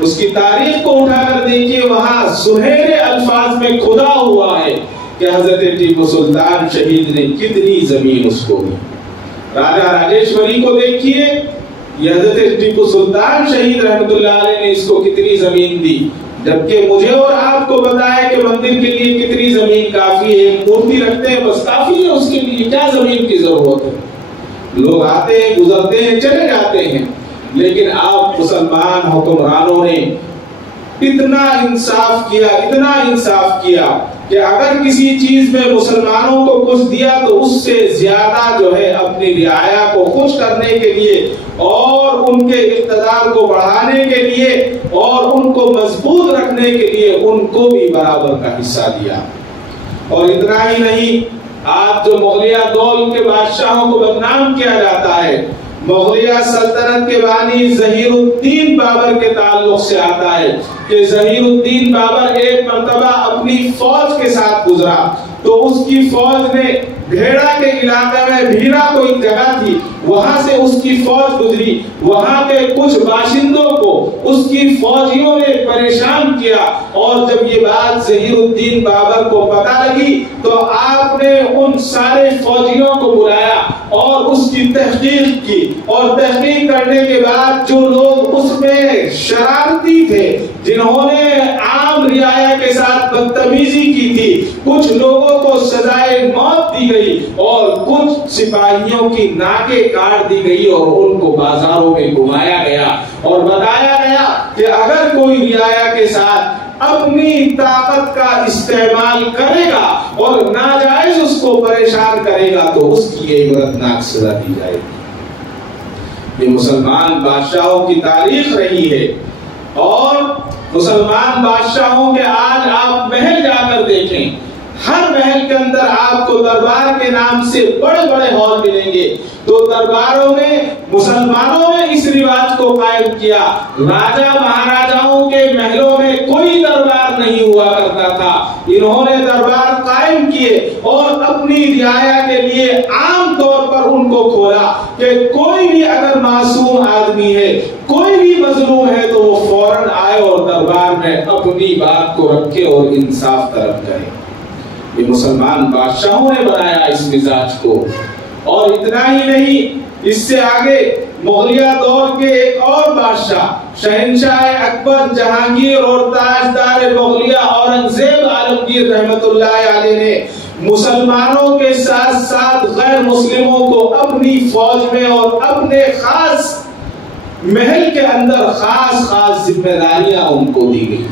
اس کی تاریخ کو اٹھا کر دیکھیے، وہاں سنہرے الفاظ میں کھدا ہوا ہے کہ حضرت ٹیپو سلطان شہید نے کتنی زمین اس کو دی۔ راجا راجیشوری کو دیکھیے، یہ حضرت ٹیپو سلطان شہید رحمت اللہ علیہ نے اس کو کتنی زمین دی، جبکہ مجھے اور آپ کو بتایا کہ مندر کے لیے کتنی زمین کافی ہے، مورتی رکھتے ہیں بس کافی ہے، اس کے لیے کیا زمین کی ضرورت ہے؟ لوگ آتے ہیں، گزرتے ہیں، چلے جاتے ہیں، لیکن آپ مسلمان حکمرانوں نے اتنا انصاف کیا کہ اگر کسی چیز میں مسلمانوں کو کچھ دیا تو اس سے زیادہ جو ہے اپنی رعایا کو خوش کرنے کے لیے اور ان کے اقتدار کو بڑھانے کے لیے اور ان کو مضبوط رکھنے کے لیے ان کو بھی برابر کا حصہ دیا۔ اور اتنا ہی نہیں، آج جو مغلیہ دور کے بادشاہوں کو بدنام کیا جاتا ہے، مغلیہ سلطنت کے بانی ظہیر الدین بابر کے تعلق سے آتا ہے کہ ظہیر الدین بابر ایک مرتبہ اپنی فوج کے ساتھ گزرا تو اس کی فوج نے بھیڑا کے علاقے میں، بھیڑا کوئی جگہ تھی، وہاں سے اس کی فوج گزری، وہاں کے کچھ باشندوں کو اس کی فوجیوں نے پریشان کیا، اور جب یہ بات ظہیر الدین بابر کو پتہ لگی تو آپ نے ان سارے فوجیوں کو بلایا اور اس کی تحقیق کی، اور تحقیق کرنے کے بعد جو لوگ اس میں شرارتی تھے، جنہوں نے عام رعایا کے ساتھ بدتمیزی کی تھی، کچھ لوگوں کو سزائے موت دی گئی اور کچھ سپاہیوں کی ناکیں کاٹ دی گئی اور ان کو بازاروں میں گھمایا گیا اور بتایا گیا کہ اگر کوئی رعایا کے ساتھ اپنی طاقت کا استعمال کرے گا اور ناجائز اس کو پریشان کرے گا تو اس کی یہ عبرتناک سزا دی جائے گی۔ یہ مسلمان بادشاہوں کی تاریخ رہی ہے، اور مسلمان بادشاہوں کے آج آپ محل جا کر دیکھیں، ہر محل کے اندر آپ کو دربار کے نام سے بڑے بڑے ہال ملیں گے۔ تو درباروں میں مسلمانوں نے اس رواج کو قائم کیا، راجا مہاراجاؤں کے محلوں میں کوئی دربار نہیں ہوا کرتا تھا، انہوں نے دربار قائم کیے اور اپنی رعایا کے لیے عام طور پر ان کو کھولا کہ کوئی بھی اگر معصوم آدمی ہے، کوئی بھی مظلوم ہے تو وہ فوراً آئے اور دربار میں اپنی بات کو رکھے اور انصاف طلب کرے۔ یہ مسلمان بادشاہوں نے بنایا اس مزاج کو۔ اور اتنا ہی نہیں، اس سے آگے مغلیہ دور کے ایک اور بادشاہ شہنشاہ اکبر جہانگیر اور تاجدار مغلیہ اورنگزیب عالمگیر رحمت اللہ علیہ نے مسلمانوں کے ساتھ ساتھ غیر مسلموں کو اپنی فوج میں اور اپنے خاص محل کے اندر خاص ذمہ داریاں ان کو دی گئی۔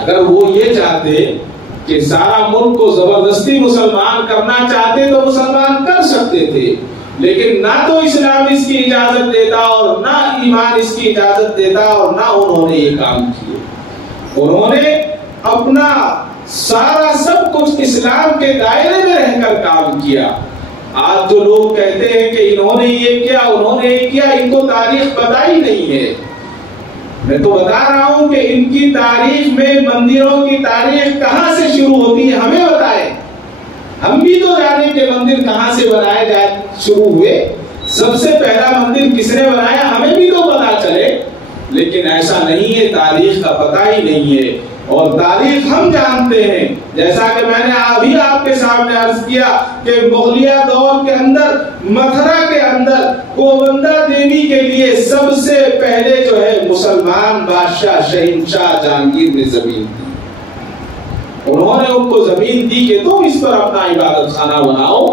اگر وہ یہ چاہتے کہ سارا ملک کو زبردستی مسلمان کرنا چاہتے تو مسلمان کر سکتے تھے، لیکن نہ تو اسلام اس کی اجازت دیتا اور نہ ایمان اس کی اجازت دیتا، اور نہ انہوں نے یہ کام کیے۔ انہوں نے اپنا سارا سب کچھ اسلام کے دائرے میں رہ کر کام کیا۔ آج جو لوگ کہتے ہیں کہ انہوں نے یہ کیا، انہوں نے یہ کیا، ان کو تاریخ پتہ ہی نہیں ہے۔ میں تو بتا رہا ہوں کہ ان کی تاریخ میں مندروں کی تاریخ کہاں سے شروع ہوتی ہے ہمیں بتائیں۔ ہم بھی تو جانے کہ مندر کہاں سے بنائے جائے شروع ہوئے، سب سے پہلا مندر کس نے بنایا ہمیں بھی تو پتا چلے، لیکن ایسا نہیں ہے، تاریخ کا پتہ ہی نہیں ہے۔ اور تاریخ ہم جانتے ہیں، جیسا کہ میں نے ابھی آپ کے سامنے عرض کیا کہ مغلیہ دور کے اندر متھرا کے اندر گووندا دیوی کے لیے سب سے پہلے جو ہے مسلمان بادشاہ شہنشاہ جہانگیر نے زمین دی۔ انہوں نے ان کو زمین دی کہ تم اس پر اپنا عبادت خانہ بناؤ،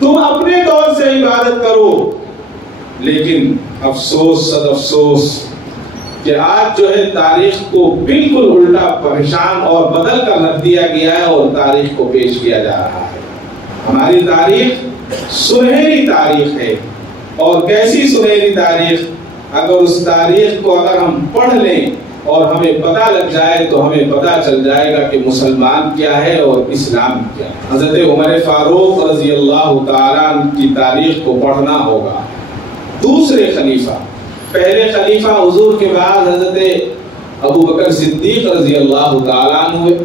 تم اپنے طور سے عبادت کرو۔ لیکن افسوس صد افسوس کہ آج جو ہے تاریخ کو بالکل الٹا پریشان اور بدل کر رکھ دیا گیا ہے اور تاریخ کو پیش کیا جا رہا ہے۔ ہماری تاریخ سنہری تاریخ ہے، اور کیسی سنہری تاریخ؟ اگر اس تاریخ کو اگر ہم پڑھ لیں اور ہمیں پتہ لگ جائے تو ہمیں پتہ چل جائے گا کہ مسلمان کیا ہے اور اسلام کیا ہے۔ حضرت عمر فاروق رضی اللہ تعالیٰ عنہ کی تاریخ کو پڑھنا ہوگا۔ دوسرے خلیفہ، پہلے خلیفہ حضور کے بعد حضرت ابو بکر صدیق رضی اللہ تعالیٰ عنہ ہوئے،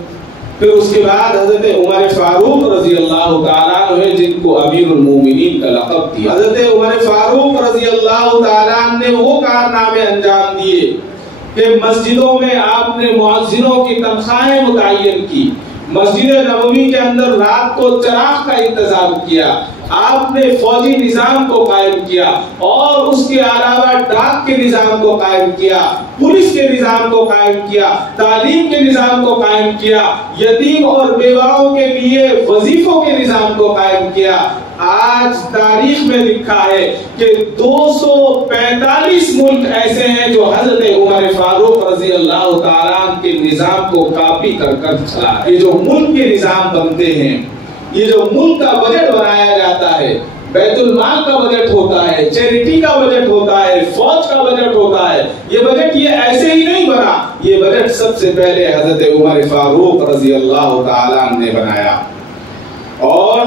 پھر اس کے بعد حضرت عمر فاروق رضی اللہ تعالیٰ عنہ ہوئے جن کو امیر المومنین کا لقب دیا۔ حضرت عمر فاروق رضی اللہ تعالیٰ عنہ نے وہ کارنامے انجام دیے کہ مسجدوں میں آپ نے مؤذنوں کی تنخواہیں متعین کی، مسجد نبوی کے اندر رات کو چراغ کا انتظام کیا، آپ نے فوجی نظام کو قائم کیا، اور اس کے علاوہ ڈاک کے نظام کو قائم کیا، پولیس کے نظام کو قائم کیا، تعلیم کے نظام کو قائم کیا، یتیم اور بیواؤں کے لیے وظیفوں کے نظام کو قائم کیا۔ آج تاریخ میں لکھا ہے کہ 245 ملک ایسے ہیں جو حضرت عمر فاروق رضی اللہ تعالیٰ عنہ کے نظام کو کاپی کر کر چلا۔ یہ جو ملک کے نظام بنتے ہیں، یہ جو ملک کا بجٹ بنایا جاتا ہے، بیت المال کا بجٹ ہوتا ہے، چیریٹی کا بجٹ ہوتا ہے، فوج کا بجٹ ہوتا ہے، یہ بجٹ یہ ایسے ہی نہیں بنا، یہ بجٹ سب سے پہلے حضرت عمر فاروق رضی اللہ تعالیٰ عنہ نے بنایا۔ اور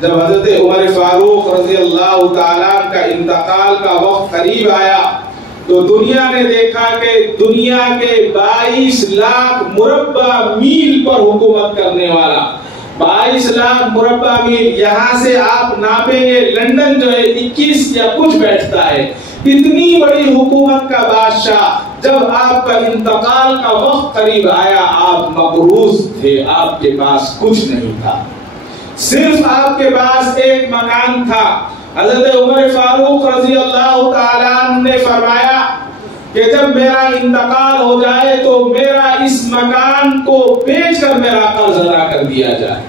جب حضرت عمر فاروق رضی اللہ تعالیٰ عنہ کا انتقال کا وقت قریب آیا تو دنیا نے دیکھا کہ دنیا کے 22 لاکھ مربع میل پر حکومت کرنے والا، 22 لاکھ مربع میل، یہاں سے آپ ناپیں گے لندن جو ہے 21 یا کچھ بیٹھتا ہے، اتنی بڑی حکومت کا بادشاہ جب آپ کا انتقال کا وقت قریب آیا آپ مقروض تھے، آپ کے پاس کچھ نہیں تھا، صرف آپ کے پاس ایک مکان تھا۔ حضرت عمر فاروق رضی اللہ تعالیٰ عنہ نے فرمایا کہ جب میرا انتقال ہو جائے تو میرا اس مکان کو بیچ کر میرا قرض ادا کر دیا جائے۔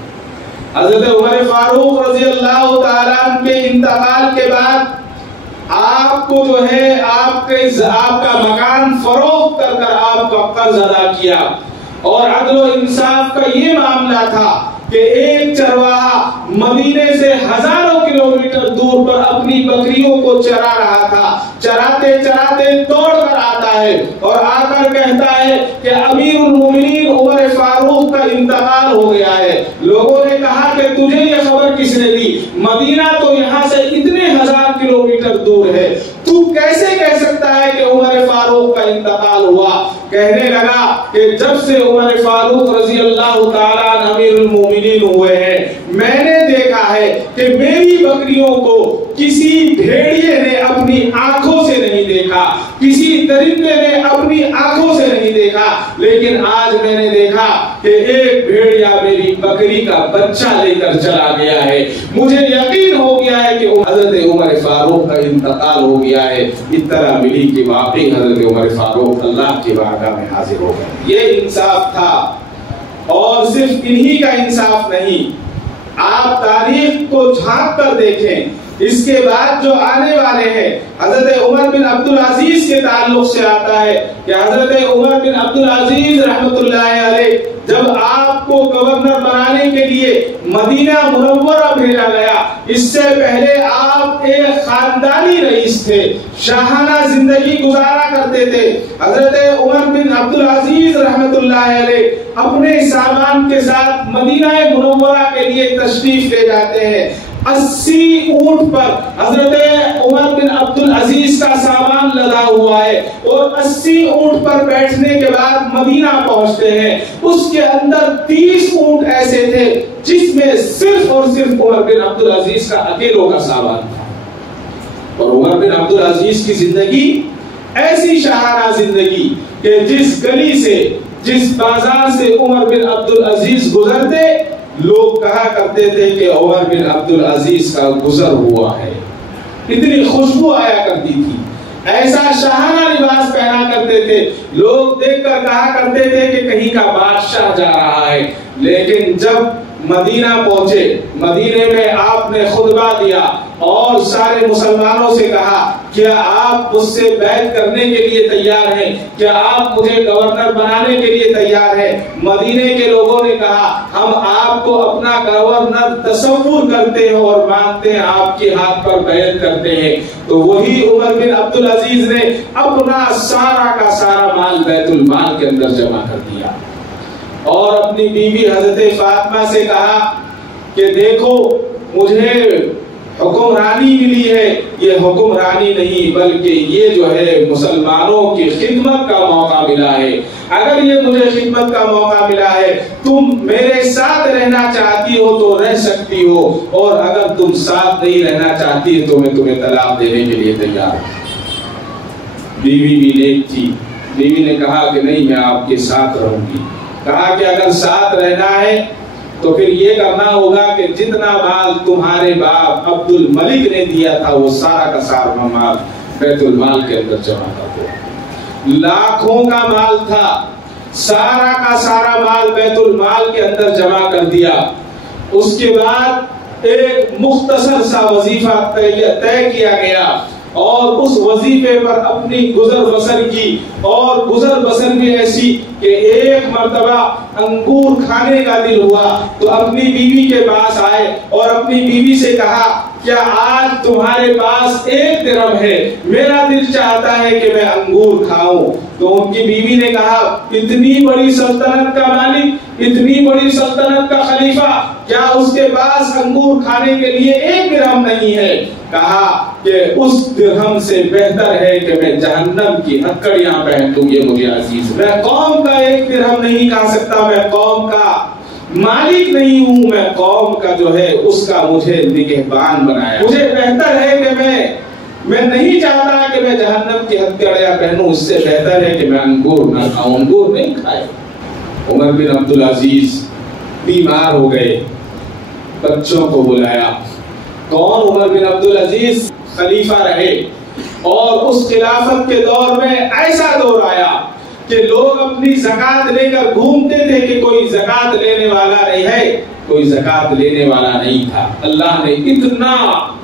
حضرت عمر فاروق رضی اللہ تعالیٰ عنہ کے انتقال کے بعد آپ کو جو ہے آپ کا مکان فروخت کر کر آپ کا قرض ادا کیا، اور عدل و انصاف کا یہ معاملہ تھا کہ ایک چرواہا مدینے سے ہزاروں کلومیٹر دور پر اپنی بکریوں کو چرا رہا تھا، چراتے چراتے توڑ کر آتا ہے اور آ کر کہتا ہے کہ امیر المومنین عمر فاروق کا انتقال ہو گیا ہے۔ لوگوں نے کہا کہ تجھے یہ خبر کس نے دی؟ مدینہ تو یہاں سے اتنے ہزار کلومیٹر دور ہے، تو کیسے کہہ سکتا ہے کہ عمر فاروق کا انتقال ہوا؟ کہنے لگا کہ جب سے عمر فاروق رضی اللہ تعالیٰ عنہ امیر المومنین ہوئے ہیں، میں نے دیکھا ہے کہ میری بکریوں کو میری بکری کا بچہ لے کر چلا گیا ہے، مجھے یقین ہو گیا ہے کہ حضرت عمر فاروق کا انتقال ہو گیا ہے۔ اطلاع ملی کہ واقعی حضرت عمر فاروق اللہ کی بارگاہ میں حاضر ہو گئے۔ یہ انصاف تھا، اور صرف انہی کا انصاف نہیں، آپ تاریخ کو جھانک کر دیکھیں، اس کے بعد جو آنے والے ہیں حضرت عمر بن عبدالعزیز کے تعلق سے آتا ہے کہ حضرت عمر بن عبدالعزیز رحمت اللہ علیہ جب آپ کو گورنر بنانے کے لیے مدینہ منورہ بھیجا گیا، اس سے پہلے آپ ایک خاندانی رئیس تھے، شاہانہ زندگی گزارا کرتے تھے۔ حضرت عمر بن عبدالعزیز رحمت اللہ علیہ اپنے سامان کے ساتھ مدینہ منورہ کے لیے تشریف لے جاتے ہیں۔ 80 اونٹ پر حضرت عمر بن عبدالعزیز کا سامان لدا ہوا ہے، اور 80 اونٹ پر بیٹھنے کے بعد مدینہ پہنچتے ہیں۔ اس کے اندر 30 اونٹ ایسے تھے جس میں صرف اور صرف عمر بن عبدالعزیز کا اکیلوں کا سامان تھا۔ اور عمر بن عبدالعزیز کی زندگی ایسی شاہانہ زندگی کہ جس گلی سے، جس بازار سے عمر بن عبدالعزیز گزرتے، لوگ کہا کرتے تھے کہ عمر بن عبدالعزیز کا گزر ہوا ہے۔ اتنی خوشبو آیا کرتی تھی، ایسا شاہانہ لباس پہنا کرتے تھے، لوگ دیکھ کر کہا کرتے تھے کہ کہیں کا بادشاہ جا رہا ہے۔ لیکن جب مدینہ پہنچے، مدینے میں آپ نے خطبہ دیا اور سارے مسلمانوں سے کہا کیا آپ مجھ سے بیعت کرنے کے لیے تیار ہیں؟ کیا آپ مجھے گورنر بنانے کے لیے تیار ہیں؟ مدینے کے لوگوں نے کہا ہم آپ کو اپنا گورنر تصور کرتے ہیں اور مانتے ہیں، آپ کے ہاتھ پر بیعت کرتے ہیں۔ تو وہی عمر بن عبدالعزیز نے اپنا سارا کا سارا مال بیت المال کے اندر جمع کر دیا، اور اپنی بیوی حضرت فاطمہ سے کہا کہ دیکھو مجھے حکمرانی ملی ہے، یہ حکمرانی نہیں بلکہ یہ جو ہے مسلمانوں کی خدمت کا موقع ملا ہے۔ اگر یہ مجھے خدمت کا موقع ملا ہے، تم میرے ساتھ رہنا چاہتی ہو تو رہ سکتی ہو، اور اگر تم ساتھ نہیں رہنا چاہتی تو میں تمہیں طلاق دینے کے لیے تیار ہوں۔ بیوی بھی نیک تھی، بیوی نے کہا کہ نہیں میں آپ کے ساتھ رہوں گی۔ کہا کہ اگر ساتھ رہنا ہے تو پھر یہ کرنا ہوگا کہ جتنا مال تمہارے باپ عبد الملک نے دیا تھا وہ سارا کا سارا مال بیت المال کے اندر جمع کر دو۔ لاکھوں کا مال تھا، سارا کا سارا مال بیت المال کے اندر جمع کر دیا۔ اس کے بعد ایک مختصر سا وظیفہ طے کیا گیا، اور اس وظیفے پر اپنی گزر بسر کی، اور گزر بسر بھی ایسی کہ ایک مرتبہ انگور کھانے کا دل ہوا تو اپنی بیوی کے پاس آئے اور اپنی بیوی سے کہا کیا آج تمہارے پاس 1 درہم ہے؟ میرا دل چاہتا ہے کہ میں انگور کھاؤں۔ تو ان کی بیوی نے کہا اتنی بڑی سلطنت کا مالک، اتنی بڑی سلطنت کا خلیفہ، کیا اس کے پاس انگور کھانے کے لیے 1 درہم نہیں ہے؟ کہا کہ اس درہم سے بہتر ہے کہ میں جہنم کی ہتھکڑیاں پہن لوں، یہ مجھے عزیز۔ میں قوم کا 1 درہم نہیں کھا سکتا، میں قوم کا مالک نہیں ہوں، میں قوم کا جو ہے اس کا مجھے نگہبان بنایا۔ مجھے بہتر ہے کہ میں نہیں چاہتا کہ میں جہنم کی ہتھکڑیاں پہنوں، اس سے بہتر ہے کہ میں انگور نہ کھاؤں۔ انگور نہیں کھائے۔ عمر بن عبدالعزیز بیمار ہو گئے، بچوں کو بلایا۔ کون؟ عمر بن عبدالعزیز خلیفہ رہے، اور اس خلافت کے دور میں ایسا دور آیا کہ لوگ اپنی زکات لے کر گھومتے تھے کہ کوئی زکات لینے والا نہیں ہے، کوئی زکات لینے والا نہیں تھا۔ اللہ نے اتنا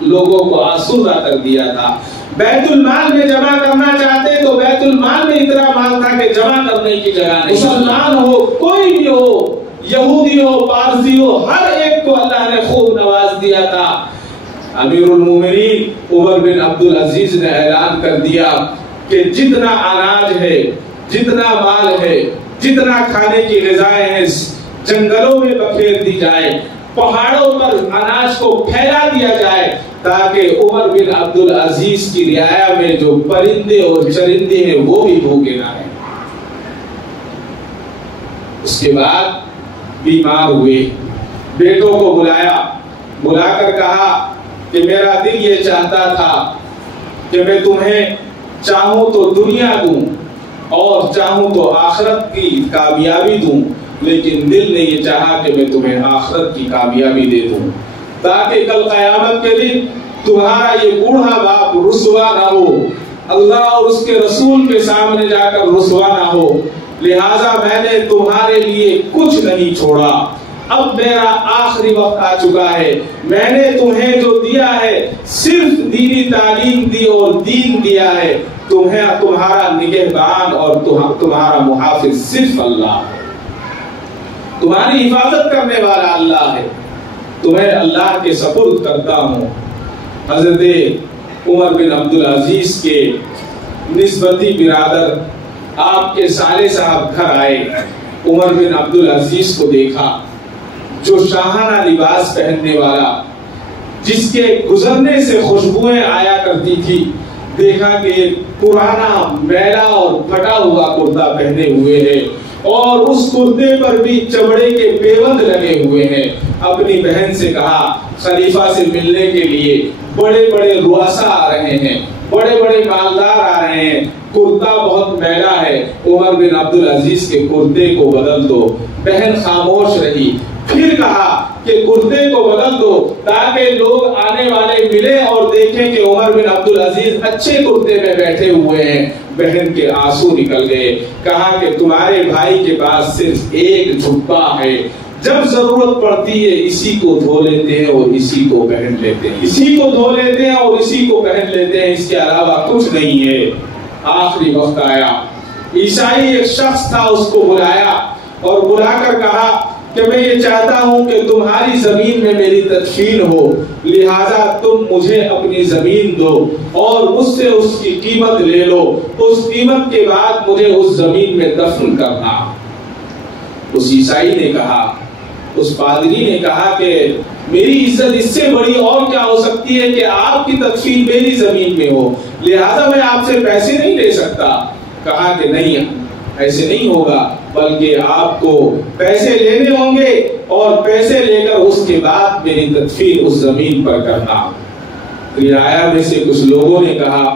لوگوں کو آسودہ کر دیا تھا۔ بیت المال میں جمع کرنا چاہتے تو بیت المال میں اتنا مال تھا کہ جمع کرنے کی جگہ نہیں۔ مسلمان ہو، کوئی بھی ہو، یہودی ہو، پارسی ہو، ہر ایک کو اللہ نے خوب نواز دیا تھا۔ امیر المومنین عمر بن عبدالعزیز نے اعلان کر دیا کہ جتنا اناج ہے، جتنا مال ہے، جتنا کھانے کی غذائیں ہیں، جنگلوں میں بکھیر دی جائے، پہاڑوں پر اناج کو پھیلا دیا جائے، تاکہ عمر بن عبدالعزیز کی رعایا میں جو پرندے اور چرندے ہیں وہ بھی بھوکے نہ رہیں۔ اس کے بعد بیمار ہوئے، بیٹوں کو بلایا، بلا کر کہا کہ میرا دل یہ چاہتا تھا کہ میں تمہیں چاہوں تو دنیا دوں اور چاہوں تو آخرت کی کامیابی دوں، لیکن دل نے یہ چاہا کہ میں تمہیں آخرت کی کامیابی دے دوں، تاکہ کل قیامت کے دن تمہارا یہ بوڑھا باپ رسوا نہ ہو، اللہ اور اس کے رسول کے سامنے جا کر رسوا نہ ہو، لہٰذا میں نے تمہارے لیے کچھ نہیں چھوڑا، اب میرا آخری وقت آ چکا ہے، میں نے تمہیں جو دیا ہے صرف دینی تعلیم دی اور دین دیا ہے، تمہارا نگہبان اور تمہارا محافظ صرف اللہ ہے، تمہاری حفاظت کرنے والا اللہ ہے، تمہیں اللہ کے سپرد کرتا ہوں۔ حضرت عمر بن عبدالعزیز کے نسبتی برادر آپ کے سالے صاحب گھر آئے، عمر بن عبدالعزیز کو دیکھا جو شاہانہ لباس پہننے والا، جس کے گزرنے سے خوشبوئیں آیا کرتی تھی، دیکھا کہ پرانا میلا اور پھٹا ہوا کرتا پہنے ہوئے ہے اور اس کرتے پر بھی چمڑے کے پیوند لگے ہوئے ہیں۔ اپنی بہن سے کہا خلیفہ سے ملنے کے لیے بڑے بڑے رؤسا آ رہے ہیں، بڑے بڑے مالدار آ رہے ہیں، کرتا بہت میلا ہے، عمر بن عبدالعزیز کے کرتے کو بدل دو۔ بہن خاموش رہی، پھر کہا کہ کرتے کو بدل دو تاکہ لوگ آنے والے ملیں اور دیکھیں کہ عمر بن عبدالعزیز اچھے کرتے میں بیٹھے ہوئے ہیں۔ بہن کے آنسو نکل گئے، کہا کہ تمہارے بھائی کے پاس صرف ایک جھبا ہے، جب ضرورت پڑتی ہے اسی کو دھو لیتے ہیں اور اسی کو پہن لیتے ہیں، اسی کو دھو لیتے ہیں اور اسی کو پہن لیتے ہیں، اس کے علاوہ کچھ نہیں ہے۔ آخری وقت آیا، عیسائی ایک شخص تھا، اس کو بلایا اور بلا کر کہا کہ میں یہ چاہتا ہوں کہ تمہاری زمین میں میری تدفین ہو، لہٰذا تم مجھے اپنی زمین دو اور مجھ سے اس کی قیمت لے لو، اس قیمت کے بعد مجھے اس زمین میں دفن کرنا۔ اس عیسائی نے کہا، اس پادری نے کہا کہ میری عزت اس سے بڑی اور کیا ہو سکتی ہے کہ آپ کی تدفین میری زمین میں ہو، لہٰذا میں آپ سے پیسے نہیں لے سکتا۔ کہا کہ نہیں، ایسے نہیں ہوگا، بلکہ آپ کو پیسے لینے ہوں گے اور پیسے لے کر اس کے بعد میری تدفین اس زمین پر کرنا۔ رعایا میں سے کچھ لوگوں نے کہا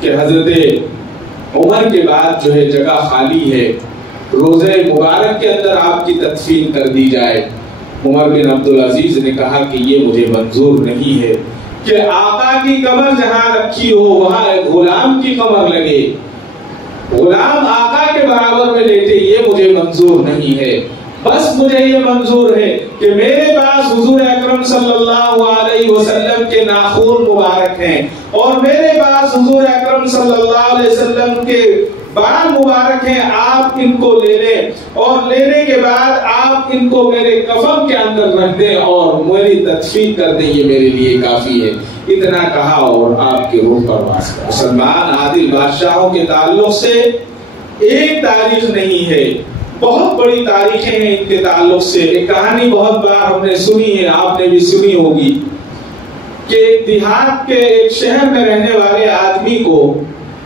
کہ حضرت عمر کے بعد جو ہے جگہ خالی ہے، روزہ مبارک کے اندر آپ کی تدفین کر دی جائے۔ عمر بن عبدالعزیز نے کہا کہ یہ مجھے منظور نہیں ہے کہ آقا کی کمر جہاں رکھی ہو وہاں ایک غلام کی کمر لگے، غلام آقا کے برابر میں لیٹے، یہ مجھے منظور نہیں ہے۔ بس مجھے یہ منظور ہے کہ میرے پاس حضور اکرم صلی اللہ علیہ وسلم کے ناخن مبارک ہیں اور میرے پاس حضور اکرم صلی اللہ علیہ وسلم کے بال مبارک ہیں، آپ ان کو لے لیں اور لینے کے بعد آپ ان کو میرے کفن کے اندر رکھ دیں اور میری تدفین کر دیں، یہ میرے لیے کافی ہے۔ اتنا کہا اور آپ کی روح پرواز کر۔ مسلمان عادل بادشاہوں کے تعلق سے ایک تاریخ نہیں ہے، بہت بڑی تاریخیں ہیں ان کے تعلق سے۔ ایک کہانی بہت بار ہم نے سنی ہے، آپ نے بھی سنی ہوگی کہ دیہات کے ایک شہر میں رہنے والے آدمی کو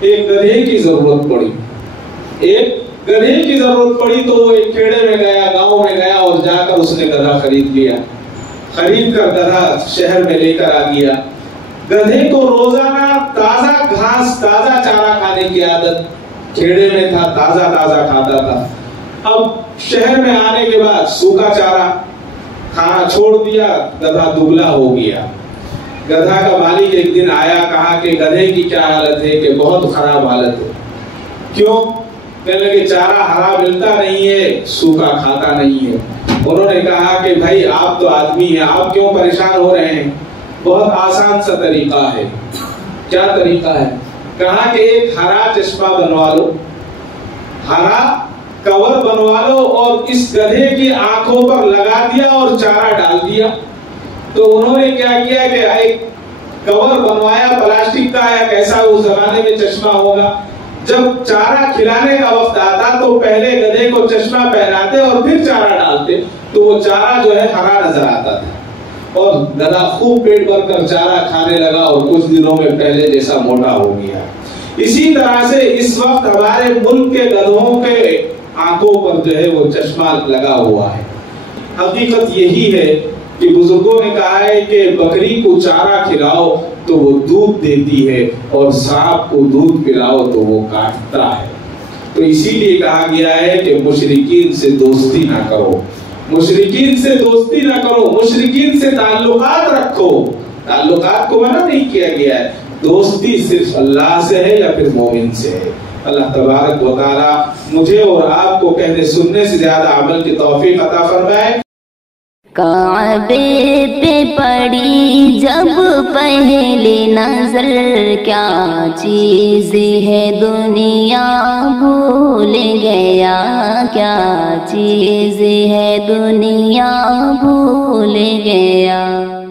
ایک گدھے کی ضرورت پڑی، ایک گدھے کی ضرورت پڑی تو وہ ایک کھیڑے میں گیا، گاؤں میں گیا اور جا کر اس نے گدھا خرید لیا، خرید کر گدھا شہر میں لے کر آ گیا۔ گدھے کو روزانہ تازہ گھاس، تازہ چارہ کھانے کی عادت، کھیڑے میں تھا، تازہ تازہ کھاتا تھا۔ اب شہر میں آنے کے بعد سوکھا چارہ کھانا چھوڑ دیا، گدھا دبلا ہو گیا۔ گدھا کا مالک ایک دن آیا، کہا کہ گدھے کی کیا حالت ہے؟ کہ بہت خراب حالت ہے۔ کیوں؟ کہنے لگے چارہ ہرا ملتا نہیں ہے، سوکھا کھاتا نہیں ہے۔ انہوں نے کہا کہ بھائی آپ تو آدمی ہیں، آپ کیوں پریشان ہو رہے ہیں؟ بہت آسان سا طریقہ ہے۔ کیا طریقہ ہے؟ کہا کہ ایک ہرا چشمہ بنوا لو، ہرا کور بنوا لو اور اس گدھے کی آنکھوں پر لگا دیا اور چارہ ڈال دیا۔ تو انہوں نے کیا کیا کہ ایک کور بنوایا پلاسٹک کا، یا کیسا اس زمانے میں چشمہ ہوگا، جب چارہ کھلانے کا وقت آتا تو پہلے گدھے کو چشمہ پہناتے اور پھر چارہ ڈالتے، تو وہ چارہ جو ہے ہرا نظر آتا تھا اور گدھا خوب پیٹ بھر کر چارہ کھانے لگا اور کچھ دنوں میں پہلے جیسا موٹا ہو گیا۔ اسی طرح سے اس وقت ہمارے ملک کے گدھوں کے آنکھوں پر جو ہے وہ چشمہ لگا ہوا ہے۔ حقیقت یہی ہے کہ بزرگوں نے کہا ہے کہ بکری کو چارہ کھلاؤ تو وہ دودھ دیتی ہے اور سانپ کو دودھ پلاؤ تو وہ کاٹتا ہے۔ تو اسی لیے کہا گیا ہے کہ مشرکین سے دوستی نہ کرو، مشرکین سے دوستی نہ کرو، مشرکین سے تعلقات رکھو۔ تعلقات کو منع نہیں کیا گیا ہے، دوستی صرف اللہ سے ہے یا پھر مومن سے ہے۔ اللہ تبارک و تعالی مجھے اور آپ کو کہنے سننے سے زیادہ عمل کی توفیق عطا فرمائے۔ کعبے پہ پڑی جب پہلی نظر، کیا چیز ہے دنیا بھول گیا، کیا چیز ہے دنیا بھول گیا۔